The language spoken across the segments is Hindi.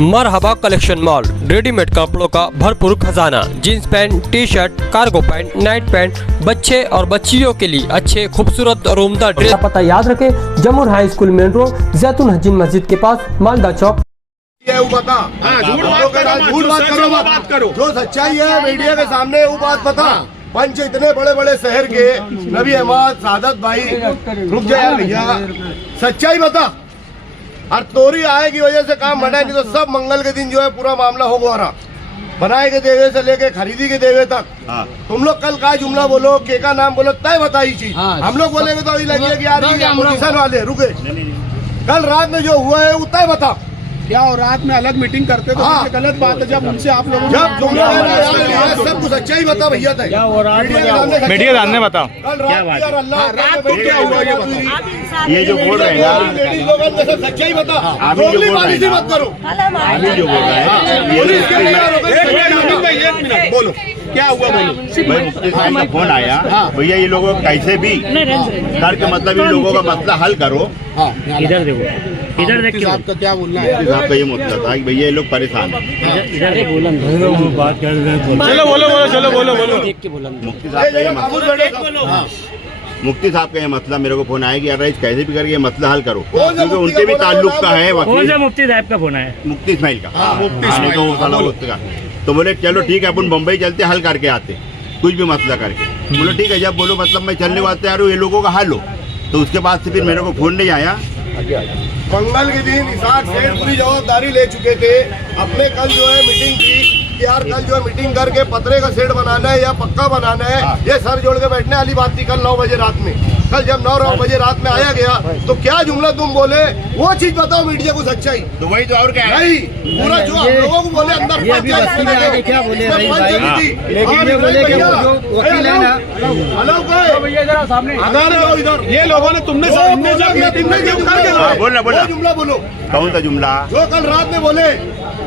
मरहबा कलेक्शन मॉल, रेडीमेड कपड़ों का भरपूर खजाना, jeans pant, T shirt, cargo pant, night pant, बच्चे और बच्चियों के लिए अच्छे खूबसूरत और उम्दा ड्रेस। पता याद रखे, जमुर हाई स्कूल मेन रोड, जैतून हजीन मस्जिद के पास, मालदा चौक। बात करो जो सच्चाई है मीडिया के सामने वो बात बता। पंच इतने बड़े बड़े शहर के नबी अहमद सादत भाई रुक जाए भैया, सच्चाई बता। और तोरी आए की वजह से काम बढ़ा, नहीं तो सब मंगल के दिन जो है पूरा मामला हो गया। बनाए के देवे से लेके खरीदी के देवे तक। तुम लोग कल का जुमला बोलो, के का नाम बोलो, तय बताई चीज। हम लोग बोलेंगे तो अभी लगेगी यार किसान वाले रुके। कल रात में जो हुआ है वो तय बता क्या, और रात में अलग मीटिंग करते तो गलत बात है। जब उनसे आप लोगों जब तुम लोग सब कुछ अच्छा ही बता भैया, मीडिया सामने बताओ क्या बात है, रात को क्या हुआ ये जो बोल रहे हैं सच्चाई बता, पॉलिसी मत करो। अभी जो बोल रहे हैं बोलो क्या हुआ, बोलो। भाई मुफ्ती साहब का फोन आया, भैया ये लोगों को कैसे भी करके मतलब इन लोगों का मसला हल करो। इधर देखो, इधर देख आपका क्या बोलना है? मुफ्ती साहब का ये मतलब था कि भैया ये लोग परेशान हैं। बात कर रहे हैं, चलो बोलो बोलो, चलो बोलो बोलो। देख के बोला। मुफ्ती साहब का ये मसला, मुफ्ती साहब का ये मसला मेरे को फोन आया कि यार कैसे भी करके ये मसला हल करो, क्योंकि उनके भी ताल्लुक का है वकील। मुफ्ती साहब का फोन है, मुफ्ती इस्माइल का। तो बोले चलो ठीक है, अपन बम्बई चलते हल करके आते, कुछ भी मसला करके। बोलो ठीक है, जब बोलो मतलब मैं चलने वास्ते आ रहा हूँ, ये लोगों का हल हो। तो उसके बाद से फिर मेरे को फोन नहीं आया। मंगल के दिन इसाक सेठ पूरी जवाबदारी ले चुके थे। अपने कल जो है मीटिंग की कि यार कल जो है मीटिंग करके पतरे का सेट बनाना है या पक्का बनाना है, ये सर जोड़ के बैठने वाली बात थी। कल 9 बजे रात में, कल जब 9 बजे रात में आया गया तो क्या जुमला तुम बोले वो चीज बताओ मीडिया को सच्चाई। तो वही तो और क्या है? नहीं पूरा जो हम लोगों को बोले अंदर क्या बोले इधर ये लोगों ने तुमने बोलना बोलना जुमला बोलो। कौन सा जुमला? जो कल रात में बोले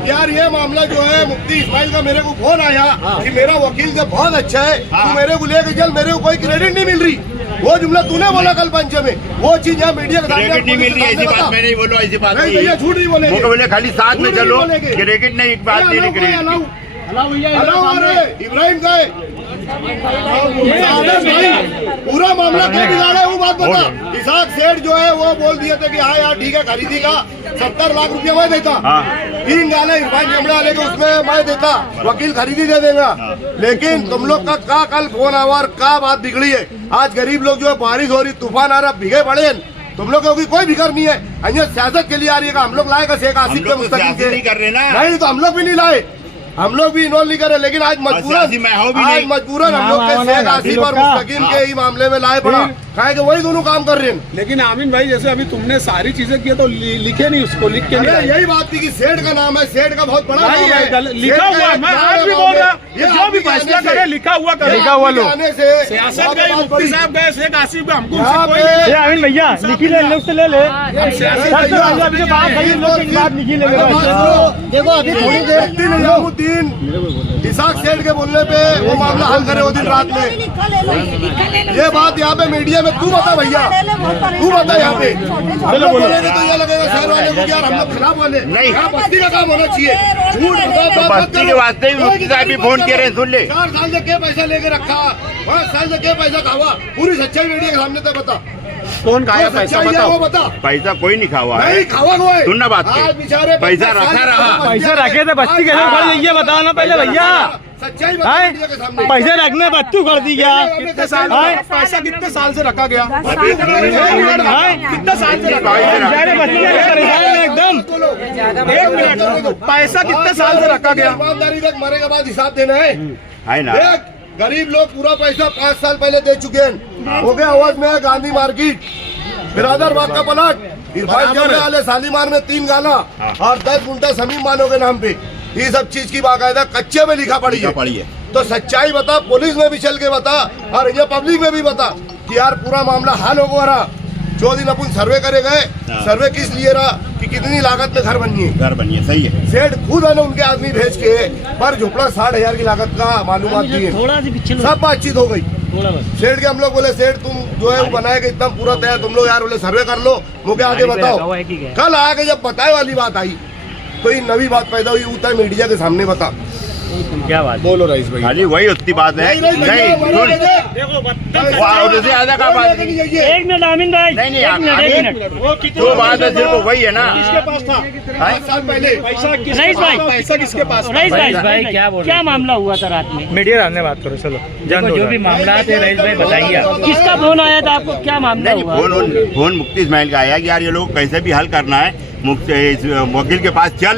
यार ये मामला जो है मुफ्ती इस्माइल का मेरे को फोन आया कि मेरा वकील जब बहुत अच्छा है तू मेरे को लेके चल, मेरे को कोई क्रेडिट नहीं मिल रही। वो जुमला तूने बोला कल पंच में, वो चीज यहाँ मीडिया के सामने नहीं मिल रही, ऐसी बात मैं नहीं बोलो, ऐसी बात नहीं भैया, झूठ नहीं बोलेंगे। बोले खाली साथ में चलो, क्रिकेट नहीं, एक बात नहीं क्रिकेट। इब्राहिम का पूरा मामला क्या बिगाड़ा है वो बात बता। इसाक सेठ जो है वो बोल दिए थे कि हाँ यार ठीक है, खरीदी का 70 लाख रुपया मैं देता। 3 गाले इरफान चमड़ा वाले के उसमें मैं देता, वकील खरीदी दे देगा। लेकिन तुम लोग का कल फोन आवा और का बात बिगड़ी है। आज गरीब लोग जो है बारिश हो रही, तूफान आ रहा, भीगे पड़े। तुम लोगों की कोई फिक्र नहीं है। अन्य सियासत के लिए आ रही है। हम लोग लाएगा शेख आसिफ के मुस्तकीम से, नहीं तो हम लोग भी नहीं लाए, हम लोग भी इन्वॉल्व नहीं करे। लेकिन आज मजबूरन हम लोग के शेख आसिफ और मुस्तकीम के ही मामले में लाए पड़ा, कहे कि वही दोनों काम कर रहे हैं। लेकिन आमीन भाई जैसे अभी तुमने सारी चीजें की तो लिखे नहीं, उसको लिख के नहीं। यही बात थी कि सेठ का नाम है, सेठ का बहुत बड़ा नाम है, लिखा हुआ है। मैं आज भी बोल रहा हूँ जो भी फैसला करे लिखा हुआ करे, लिखा हुआ लो। सियासत गए, मुफ्ती साहब गए, शेख आसिफ का हमको आमीन भैया लिखी ले, लोग से ले ले। देखो अभी थोड़ी देर इसाक सेठ के बोलने पे वो मामला हल करे वो दिन रात में। ये बात यहाँ पे मीडिया में तू बता भैया, तू बता यहाँ पे। हम लोग बोलेंगे तो ये लगेगा शहर वाले को यार हम लोग खिलाफ वाले नहीं, बस्ती का काम होना चाहिए। झूठ बस्ती के वास्ते ही मुफ्ती साहब भी फोन किए रहे, सुन ले। 4 साल से क्या पैसा लेके रखा, 5 साल से क्या पैसा खावा, पूरी सच्चाई मीडिया के सामने तक बता। कौन खाया पैसा बताओ? बता। पैसा कोई नहीं खावा है, नहीं खावा हुआ है। सुनना बात के, पैसा रखा रहा, पैसा रखे थे बस्ती कैसे उखड़ गई, ये बताओ ना पहले भैया। सच्चाई बता मीडिया के सामने। पैसे रखने बत्ती उखड़ दी क्या? कितने साल पैसा कितने साल से रखा गया? कितने साल से रखा एकदम। एक मिनट, पैसा कितने साल से रखा गया? ईमानदारी तक मरे के बाद हिसाब देना है ना। गरीब लोग पूरा पैसा 5 साल पहले दे चुके हैं। हो गया आवाज में गांधी मार्केट, बिरादरबाग का प्लाट, इरफान चमड़ा वाले शालीमार में 3 गाला और 10 गुंटा समीम मानो के नाम पे। ये सब चीज की बाकायदा कच्चे में लिखा पड़ी है। तो सच्चाई बता, पुलिस में भी चल के बता और ये पब्लिक में भी बता कि यार पूरा मामला हल हो रहा। जो दिन अपन सर्वे करे गए, सर्वे किस लिए रहा कि कितनी लागत में घर बनिए, सही है। सेठ खुद है ना उनके आदमी भेज के पर झोपड़ा 60,000 की लागत का मालूमात दिए, सब बातचीत हो गई। सेठ के हम लोग बोले सेठ तुम जो है वो बनाएगा एकदम पूरा तैयार, तुम लोग यार बोले सर्वे कर लो, मुझे आगे बताओ। कल आगे जब बताए वाली बात आई तो ये नवी बात पैदा हुई उतना मीडिया के सामने बता। क्या बात बोलो रईस भाई। खाली वही उतनी बात है। नहीं उनसे ज्यादा का बात नहीं। एक मिनट आमीन भाई, नहीं एक मिनट जो बात है सिर्फ वही है ना। किसके पास था 5 साल पहले? रईस भाई, पैसा किसके पास था? रईस भाई क्या बोल, क्या मामला हुआ था रात में? मीडिया सामने बात करो, चलो जो भी मामला थे रईस भाई बताइए। किसका फोन आया था आपको, क्या मामला हुआ? फोन मुफ्ती इस्माइल का आया कि यार ये लोग कैसे भी हल करना है, वकील के पास चल,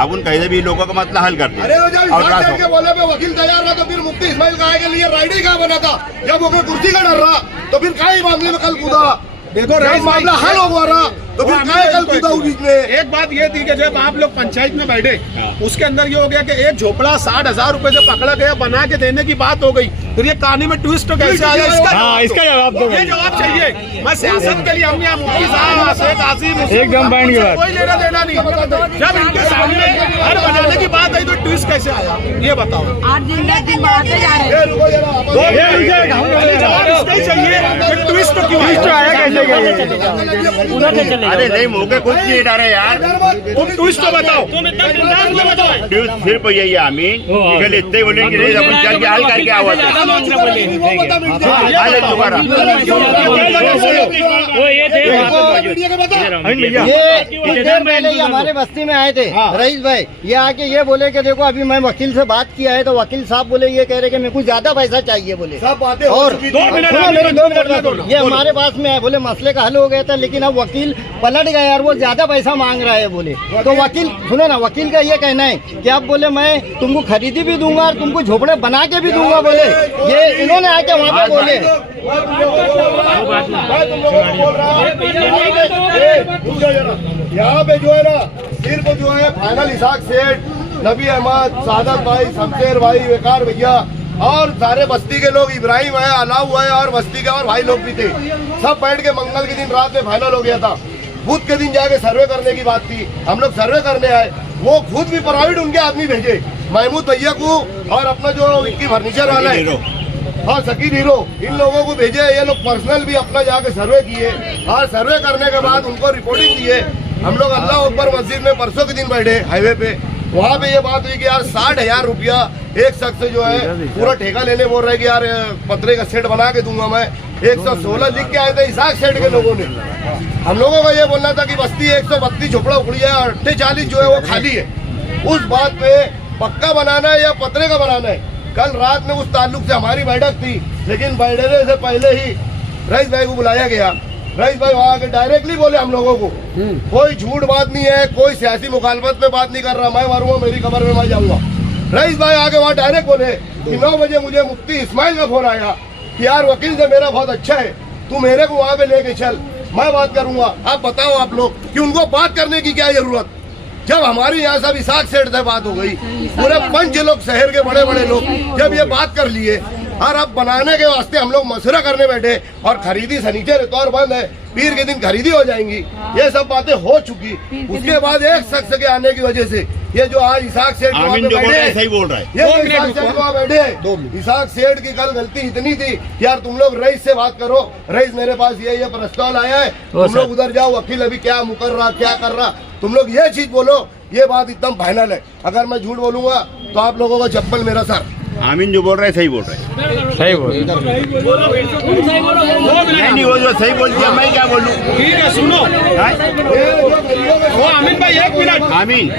अब उन कैसे भी लोगों का मसला हल करते अरे जब इसाक सेठ के बोले पे वकील तैयार रहा तो फिर मुफ्ती इस्माइल का के लिए राइडी कहाँ बना था? जब वो कुर्सी का डर रहा तो फिर काहे मामले में कल कूदा? देखो जब मामला हल हो रहा तो फिर काहे कल कूदा उस बीच में? एक बात ये थी कि जब आप लोग पंचायत में बैठे उसके अंदर ये हो गया कि एक झोपड़ा 60,000 रुपए से पकड़ा गया, बना के देने की बात हो गई। फिर ये कहानी में ट्विस्ट कैसे आया? इसका जवाब दो। ये जवाब चाहिए। मैं सियासत के लिए हम यहाँ मुफ्ती साहब, शेख आसिम, एकदम बैंड की बात। कोई लेना देना नहीं। जब इनके सामने हल बनाने की बात आई तो ट्विस्ट कैसे आया ये बताओ। 8 दिन 10 दिन बढ़ाते जा रहे हैं। रुको जरा, जवाब इसका ही चाहिए। ट्विस्ट क्यों आया? उधर से चले अरे नहीं मौके कुछ नहीं डरे यार। तुम ट्विस्ट तो बताओ। ट्विस्ट सिर्फ यही है आमीन, कल इतने बोलेंगे नहीं अपन चल के हल करके आवाज पहले हमारे बस्ती में आए थे रईस भाई, ये आके ये बोले कि देखो अभी मैं वकील से बात किया है तो वकील साहब बोले ये कह रहे कि मेरे को ज्यादा पैसा चाहिए बोले। सब बातें हो और चुकी थी। सुनो मेरी 2 मिनट, ये हमारे पास में है बोले मसले का हल हो गया था, लेकिन अब वकील पलट गया यार, वो ज्यादा पैसा मांग रहा है बोले। तो वकील सुनो ना, वकील का ये कहना है कि आप बोले मैं तुमको खरीदी भी दूंगा और तुमको झोपड़े बना के भी दूंगा बोले। ये इन्होंने आके वहाँ पे बोले। यहाँ पे जो है ना सिर्फ जो है फाइनल इसाक सेठ, नबी अहमद, सादत भाई, शमशेर भाई, वेकार भैया और सारे बस्ती के लोग, इब्राहिम है, अलाउ है और बस्ती के और भाई लोग भी थे। सब बैठ के मंगल के दिन रात में फाइनल हो गया था। बुध के दिन जाके सर्वे करने की बात थी, हम लोग सर्वे करने आए। वो खुद भी प्राइवेट उनके आदमी भेजे, महमूद भैया को और अपना जो इनकी फर्नीचर वाला है, हाँ शकील हीरो, इन लोगों को भेजे। ये लोग पर्सनल भी अपना जाके सर्वे किए और सर्वे करने के बाद उनको रिपोर्टिंग दिए। हम लोग अल्लाह अकबर मस्जिद में परसों के दिन बैठे हाईवे पे, वहाँ पे ये बात हुई कि यार 60,000 रुपया एक शख्स से जो है पूरा ठेका लेने बोल रहे कि यार पतरे का सेट बना के दूंगा मैं। 116 लिख के आए थे इसाक सेठ के लोगों ने। हम लोगों को ये बोलना था कि बस्ती 132 झोपड़ा उखड़ी है, 48 जो है वो खाली है। उस बात पे पक्का बनाना है या पतरे का बनाना है? कल रात में उस ताल्लुक से हमारी बैठक थी, लेकिन बैठने से पहले ही रईस भाई को बुलाया गया। रईस भाई वहाँ आके डायरेक्टली बोले हम लोगों को, कोई झूठ बात नहीं है, कोई सियासी मुखालफत में बात नहीं कर रहा, मैं मरूंगा मेरी कब्र में मैं जाऊंगा। रईस भाई आके वहाँ डायरेक्ट बोले कि 9 बजे मुझे मुफ्ती इस्माइल का फोन आया कि यार वकील से मेरा बहुत अच्छा है, तू मेरे को वहाँ पे लेके चल, मैं बात करूंगा। आप बताओ आप लोग कि उनको बात करने की क्या जरूरत? जब हमारे यहाँ सब इसाक सेठ से बात हो गई, पूरे 5 लोग शहर के बड़े बड़े लोग जब ये बात कर लिए और अब बनाने के वास्ते हम लोग मशवरा करने बैठे और खरीदी सनीचर इतवार बंद है, पीर के दिन खरीदी हो जाएंगी, ये सब बातें हो चुकी। उसके बाद एक शख्स के आने की वजह से ये जो आज इसाक सेठ आमीन जो बोल रहा है सही बोल रहा है। ये इसाक सेठ वहाँ बैठे, इसाक सेठ की कल गलती इतनी थी यार तुम लोग रईस से बात करो, रईस मेरे पास ये प्रस्ताव आया है, तुम लोग उधर जाओ, वकील अभी क्या मुकर रहा क्या कर रहा, तुम लोग ये चीज बोलो, ये बात एकदम फाइनल है। अगर मैं झूठ बोलूंगा तो आप लोगों का चप्पल मेरा सर। आमीन जो बोल रहा है सही बोल रहा है, सही बोल। नहीं वो जो सही बोल दिया मैं क्या बोलूँ? ठीक है सुनो वो आमीन भाई 1 मिनट। आमीन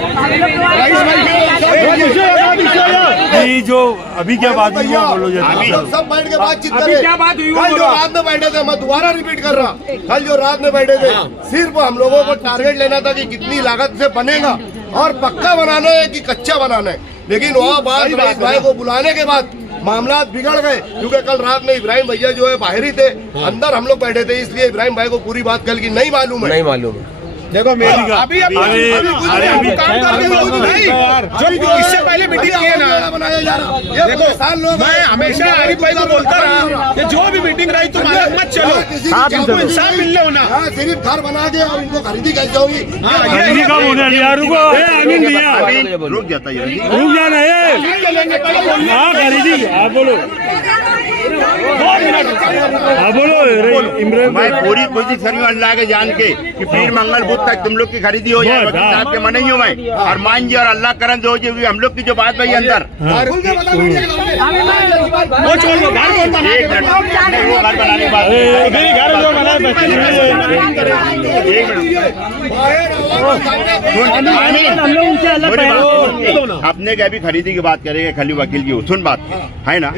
जो अभी क्या बात हुई है बोलो जरा। सब बैठ के बातचीत करें। क्या बात हुई? कल जो रात में बैठे थे, मैं दोबारा रिपीट कर रहा, कल जो रात में बैठे थे सिर्फ हम लोगों को टारगेट लेना था कि कितनी लागत से बनेगा और पक्का बनाना है कि कच्चा बनाना है। लेकिन वहाँ बात रईस भाई को बुलाने के बाद मामला बिगड़ गए, क्योंकि कल रात में इब्राहिम भैया जो है बाहर ही थे, अंदर हम लोग बैठे थे, इसलिए इब्राहिम भाई को पूरी बात कल की नहीं मालूम है। देखो मेरी अभी काम करके नहीं जो इससे पहले मीटिंग किए ना बनाया जा रहा। देखो मैं हमेशा आरिफ भाई को बोलता रहा कि जो भी मीटिंग रही तुम अलग मत चलो, आपको इंसान मिलने होना। सिर्फ घर बना के और इनको खरीदी कैसे होगी? रुक जाता है, रुक जाना है, खरीदी आप बोलो। मैं पूरी कोशिश करी हूँ अल्लाह के जान के कि पीर मंगल बुध तक तुम लोग की खरीदी हो जाए, वकील साहब के मना ही हूँ मैं, और मान जी और अल्लाह करम से हो जाए हम लोग की जो बात भाई अंदर। वो छोड़ दो, घर कौन बना एक मिनट, नहीं, वो घर बनाने की बात नहीं। एक मिनट, अपने क्या भी खरीदी की बात करेंगे, खाली वकील की सुन बात है ना।